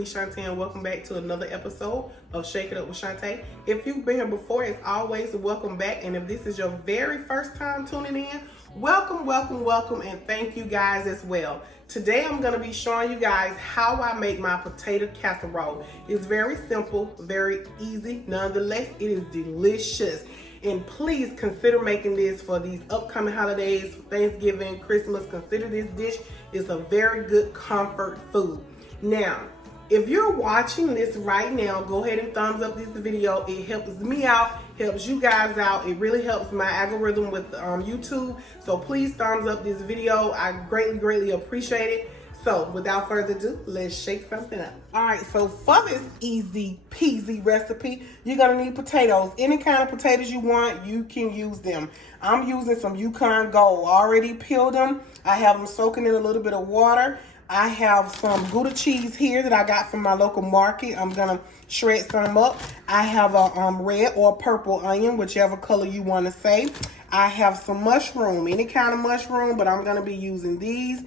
me, Shante, and welcome back to another episode of Shake It Up with Shante. If you've been here before, as always, welcome back. And if this is your very first time tuning in, welcome, welcome, welcome, and thank you guys as well. Today I'm going to be showing you guys how I make my potato casserole. It's very simple, very easy. Nonetheless, it is delicious. And please consider making this for these upcoming holidays, Thanksgiving, Christmas. Consider this dish. It's a very good comfort food. Now, if you're watching this right now, go ahead and thumbs up this video. It helps me out, helps you guys out. It really helps my algorithm with YouTube. So please thumbs up this video. I greatly, greatly appreciate it. So without further ado, let's shake something up. All right, so for this easy peasy recipe, you're gonna need potatoes. Any kind of potatoes you want, you can use them. I'm using some Yukon Gold. Already peeled them. I have them soaking in a little bit of water. I have some Gouda cheese here that I got from my local market. I'm gonna shred some up. I have a red or purple onion, whichever color you wanna say. I have some mushroom, any kind of mushroom, but I'm gonna be using these.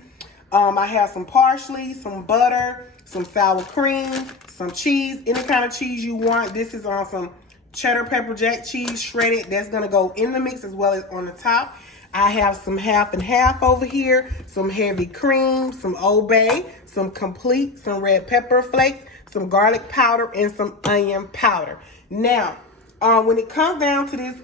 I have some parsley, some butter, some sour cream, some cheese, any kind of cheese you want. This is on some cheddar pepper jack cheese shredded. That's gonna go in the mix as well as on the top. I have some half and half over here, some heavy cream, some Old Bay, some complete, some red pepper flakes, some garlic powder, and some onion powder. Now, when it comes down to this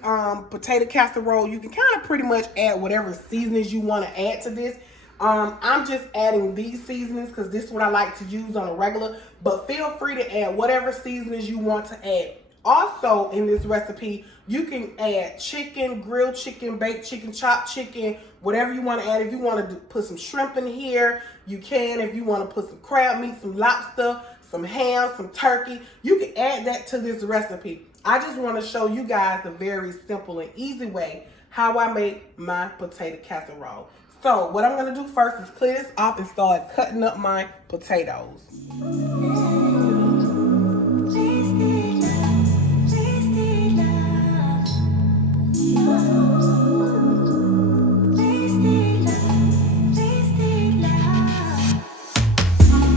potato casserole, you can kind of pretty much add whatever seasonings you want to add to this. I'm just adding these seasonings because this is what I like to use on a regular, but feel free to add whatever seasonings you want to add. Also, in this recipe, you can add chicken, grilled chicken, baked chicken, chopped chicken, whatever you want to add. If you want to put some shrimp in here, you can. If you want to put some crab meat, some lobster, some ham, some turkey, you can add that to this recipe. I just want to show you guys the very simple and easy way how I make my potato casserole. So what I'm going to do first is clear this off and start cutting up my potatoes.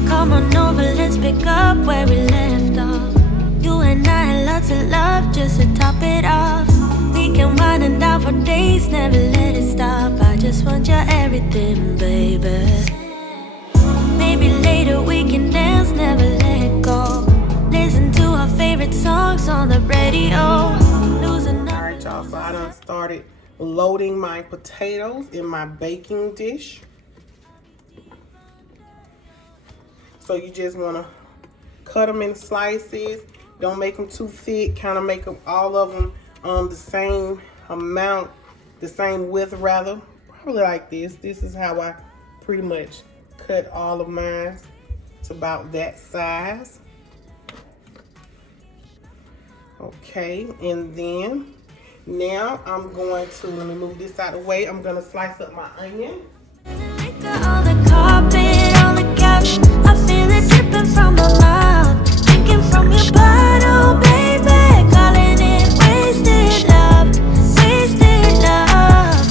Come on over, let's pick up where we left off. You and I had lots of love just to top it off. We can wind and down for days, never let it stop. I just want your everything, baby. Maybe later we can dance, never let go. Listen to our favorite songs on the radio. Alright y'all, so I done started loading my potatoes in my baking dish. So you just want to cut them in slices. Don't make them too thick. Kind of make them, all of them the same amount, the same width rather. Probably like this. This is how I pretty much cut all of mine. It's about that size. Okay, and then now I'm going to, let me move this out of the way. I'm going to slice up my onion. On the carpet, on the couch, I feel it dripping from my mouth. Drinking from your bottle, baby, calling it wasted love, wasted love.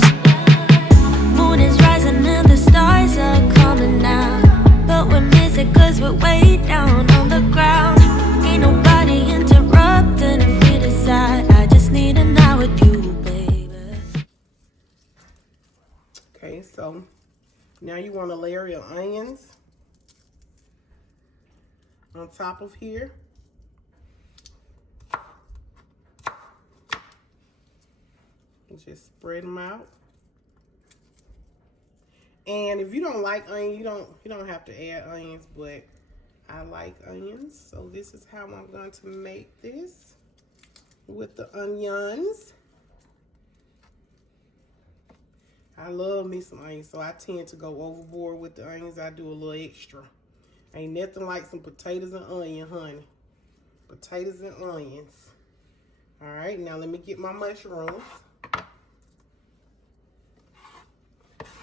Moon is rising and the stars are coming out, but we miss it cause we're way down on the ground. Ain't nobody interrupting if we decide. I just need an hour with you, baby. Okay, so now you want to layer your onions on top of here. And just spread them out. And if you don't like onion, you don't have to add onions, but I like onions. So this is how I'm going to make this with the onions. I love me some onions, so I tend to go overboard with the onions. I do a little extra. Ain't nothing like some potatoes and onion, honey. Potatoes and onions. All right, now let me get my mushrooms.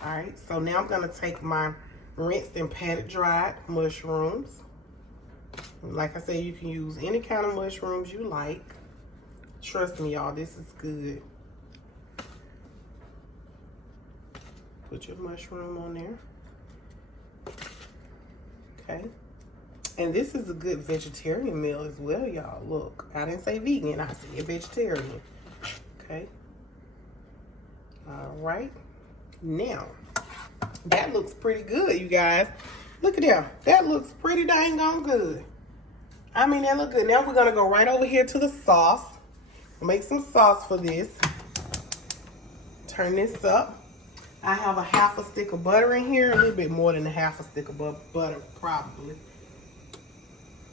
All right, so now I'm gonna take my rinsed and patted dried mushrooms. Like I said, you can use any kind of mushrooms you like. Trust me, y'all, this is good. Put your mushroom on there. Okay. And this is a good vegetarian meal as well, y'all. Look, I didn't say vegan, I said vegetarian. Okay. All right. Now, that looks pretty good, you guys. Look at that. That looks pretty dang on good. I mean, that look good. Now we're gonna go right over here to the sauce. Make some sauce for this. Turn this up. I have a half a stick of butter in here. A little bit more than a half a stick of butter, probably.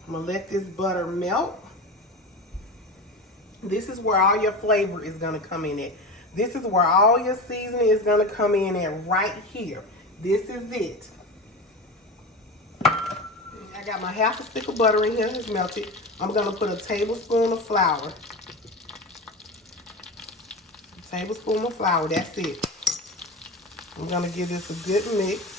I'm gonna let this butter melt. This is where all your flavor is gonna come in at. This is where all your seasoning is gonna come in at right here. This is it. I got my half a stick of butter in here, it's melted. I'm gonna put a tablespoon of flour. A tablespoon of flour, that's it. I'm gonna give this a good mix.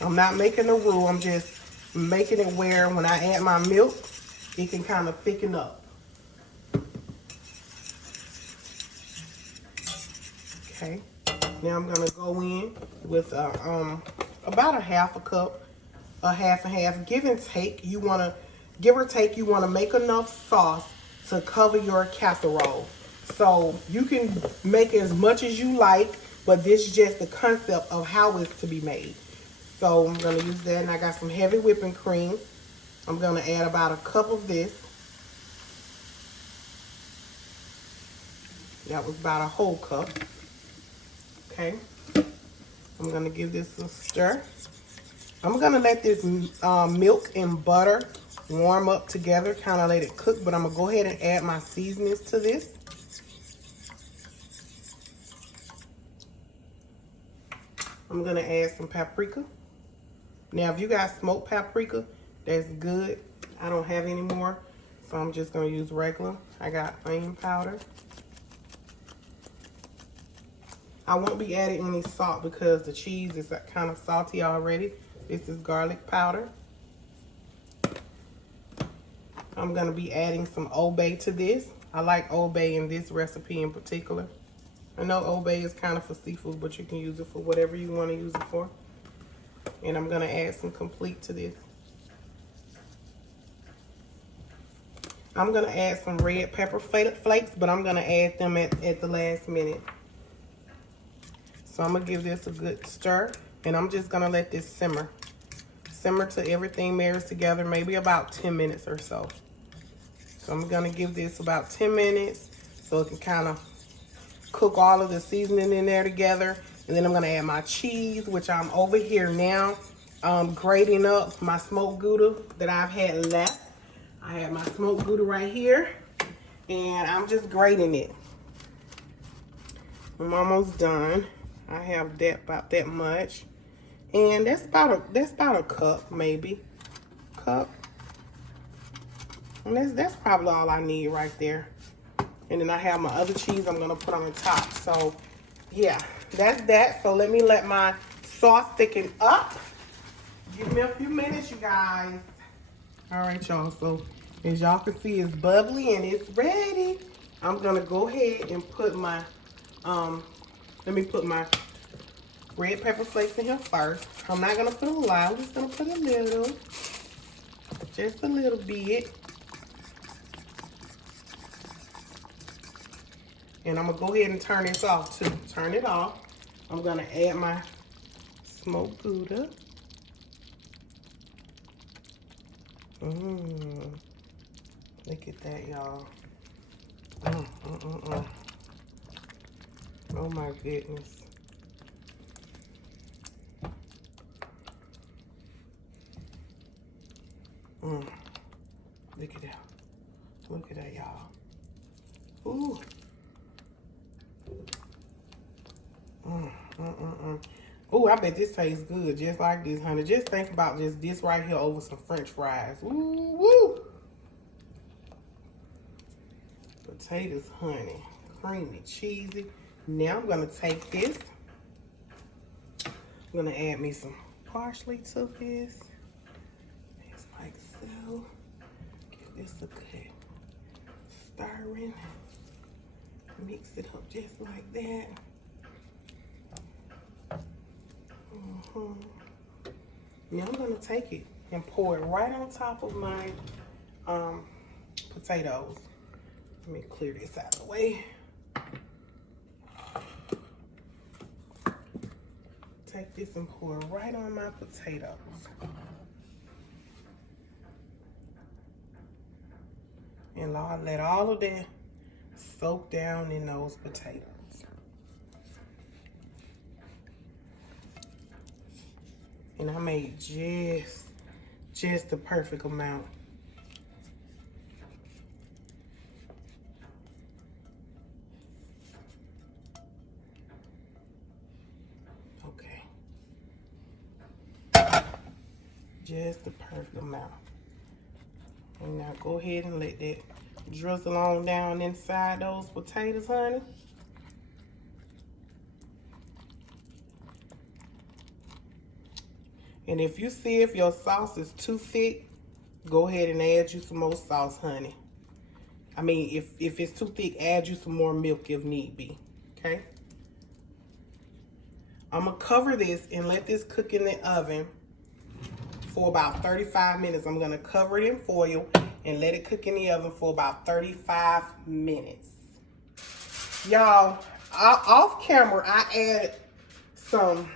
I'm not making a roux, I'm just making it where when I add my milk, it can kind of thicken up. Okay, now I'm gonna go in with about a half a cup, a half and half, give and take. You wanna, give or take, you wanna make enough sauce to cover your casserole. So you can make as much as you like, but this is just the concept of how it's to be made. So I'm gonna use that, and I got some heavy whipping cream. I'm gonna add about a cup of this. That was about a whole cup. Okay, I'm gonna give this a stir. I'm gonna let this milk and butter warm up together, kind of let it cook, but I'm gonna go ahead and add my seasonings to this. I'm gonna add some paprika. Now, if you got smoked paprika, that's good. I don't have any more, so I'm just gonna use regular. I got onion powder. I won't be adding any salt because the cheese is kind of salty already. This is garlic powder. I'm gonna be adding some Old Bay to this. I like Old Bay in this recipe in particular. I know Old Bay is kind of for seafood, but you can use it for whatever you want to use it for. And I'm gonna add some complete to this. I'm gonna add some red pepper flakes, but I'm gonna add them at the last minute. So I'm gonna give this a good stir, and I'm just gonna let this simmer. Simmer till everything marries together, maybe about 10 minutes or so. So I'm gonna give this about 10 minutes so it can kind of cook all of the seasoning in there together. And then I'm gonna add my cheese, which I'm over here now grating up my smoked Gouda that I've had left. I have my smoked Gouda right here, and I'm just grating it. I'm almost done. I have that about that much, and that's about a cup, maybe cup. And that's probably all I need right there. And then I have my other cheese I'm gonna put on the top. So yeah, that's that. So let me let my sauce thicken up. Give me a few minutes, you guys. All right, y'all. So as y'all can see, it's bubbly and it's ready. I'm gonna go ahead and put my let me put my red pepper flakes in here first. I'm not gonna put a lot. I'm just gonna put a little, just a little bit. And I'm gonna go ahead and turn this off too. Turn it off. I'm gonna add my smoked Gouda. Look at that, y'all. Oh my goodness. Look at that. Look at that, y'all. Ooh. Oh, I bet this tastes good just like this, honey. Just think about just this right here over some French fries. Ooh, woo. Potatoes, honey. Creamy, cheesy. Now I'm gonna take this. I'm gonna add me some parsley to this. Just like so. Give this a good stirring. Mix it up just like that. Now I'm gonna take it and pour it right on top of my potatoes. Let me clear this out of the way. Take this and pour it right on my potatoes. And I'll let all of that soak down in those potatoes. And I made just the perfect amount. Okay. Just the perfect amount. And now go ahead and let that drizzle on down inside those potatoes, honey. And if you see if your sauce is too thick, go ahead and add you some more sauce, honey. I mean, if it's too thick, add you some more milk if need be, okay? I'm gonna cover this and let this cook in the oven for about 35 minutes. I'm gonna cover it in foil and let it cook in the oven for about 35 minutes. Y'all, off camera, I added some.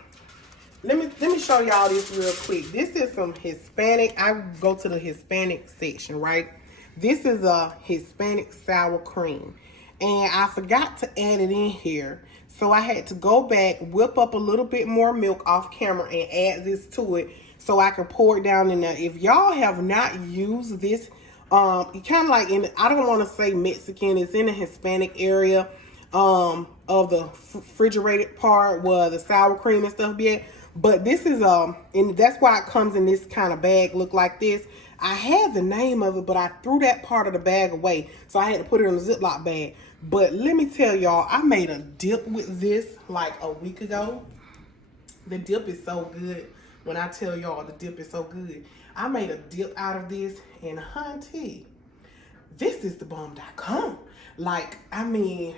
Let me show y'all this real quick. This is some Hispanic. I go to the Hispanic section, right? This is a Hispanic sour cream. And I forgot to add it in here. So I had to go back, whip up a little bit more milk off camera and add this to it so I can pour it down in there. If y'all have not used this, kind of like in, I don't want to say Mexican, it's in the Hispanic area of the refrigerated part where the sour cream and stuff be at. But this is, and that's why it comes in this kind of bag, look like this. I had the name of it, but I threw that part of the bag away. So I had to put it in a Ziploc bag. But let me tell y'all, I made a dip with this like a week ago. The dip is so good. When I tell y'all the dip is so good. I made a dip out of this, and hunty, this is the bomb.com. Like, I mean,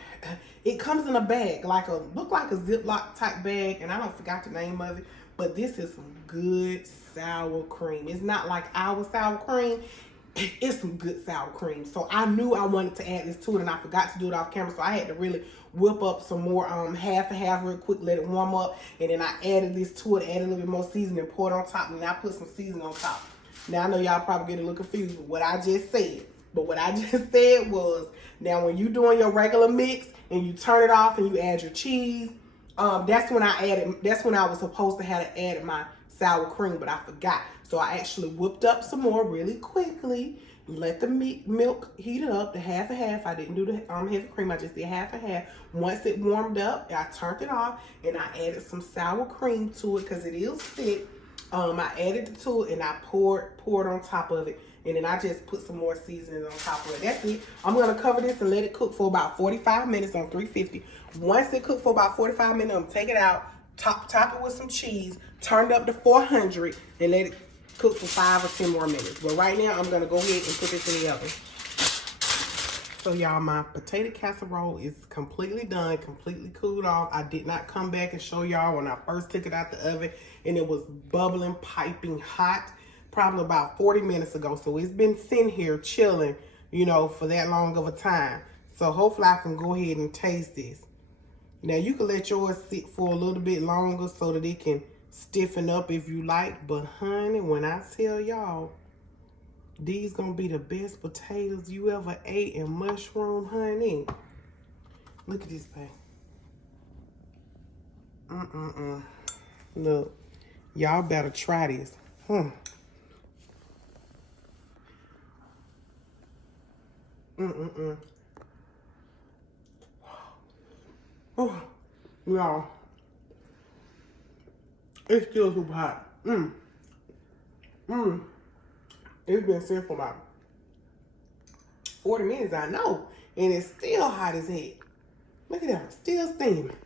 it comes in a bag, look like a Ziploc type bag, and I don't forgot the name of it, but this is some good sour cream. It's not like our sour cream. It's some good sour cream. So I knew I wanted to add this to it, and I forgot to do it off camera, so I had to really whip up some more half and half real quick, let it warm up, and then I added this to it, added a little bit more seasoning, poured it on top, and I put some seasoning on top. Now I know y'all probably getting a little confused with what I just said. But what I just said was, now when you doing your regular mix and you turn it off and you add your cheese, that's when I was supposed to have added my sour cream, but I forgot. So I actually whipped up some more really quickly, let the milk heat up to half and half. I didn't do the heavy cream, I just did half and half. Once it warmed up, I turned it off and I added some sour cream to it because it is thick. I added it to it and I poured on top of it. And then I just put some more seasoning on top of it. That's it. I'm going to cover this and let it cook for about 45 minutes on 350. Once it cooks for about 45 minutes, I'm going to take it out, top it with some cheese, turn it up to 400, and let it cook for 5 or 10 more minutes. But right now, I'm going to go ahead and put this in the oven. So y'all, my potato casserole is completely done, completely cooled off. I did not come back and show y'all when I first took it out the oven, and it was bubbling, piping hot. Probably about 40 minutes ago. So it's been sitting here chilling, you know, for that long of a time. So hopefully I can go ahead and taste this. Now you can let yours sit for a little bit longer so that it can stiffen up if you like. But honey, when I tell y'all, these gonna be the best potatoes you ever ate, and mushroom, honey. Look at this thing. Look, y'all better try this. Oh, y'all, it's still super hot. It's been sitting for about 40 minutes, I know, and it's still hot as heck. Look at that, still steaming.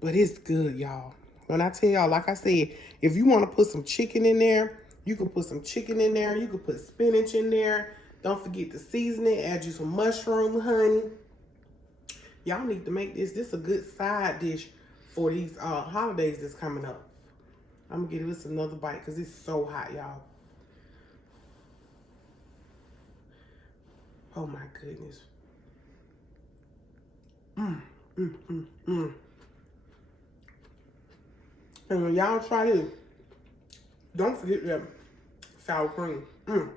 But it's good, y'all. When I tell y'all, like I said, if you want to put some chicken in there, you can put some chicken in there. You can put spinach in there. Don't forget the seasoning. Add you some mushroom, honey. Y'all need to make this. This is a good side dish for these holidays that's coming up. I'm gonna give this another bite because it's so hot, y'all. Oh my goodness. And when y'all try this, don't forget that sour cream. Do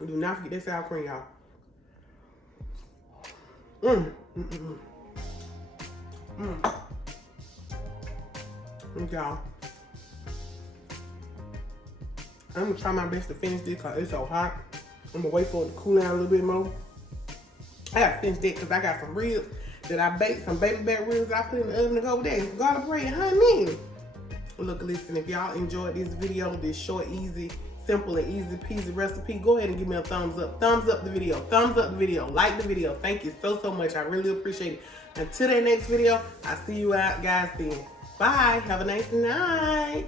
not forget that sour cream, y'all. Y'all, I'm gonna try my best to finish this because it's so hot. I'm gonna wait for it to cool down a little bit more. I gotta finish that because I got some ribs that I baked, some baby back ribs that I put in the oven to go there. Gotta pray, honey. Look, listen, if y'all enjoyed this video, this short, easy, simple, and easy peasy recipe, go ahead and give me a thumbs up. Thumbs up the video. Thumbs up the video. Like the video. Thank you so, so much. I really appreciate it. Until that next video, I'll see you out guys then. Bye. Have a nice night.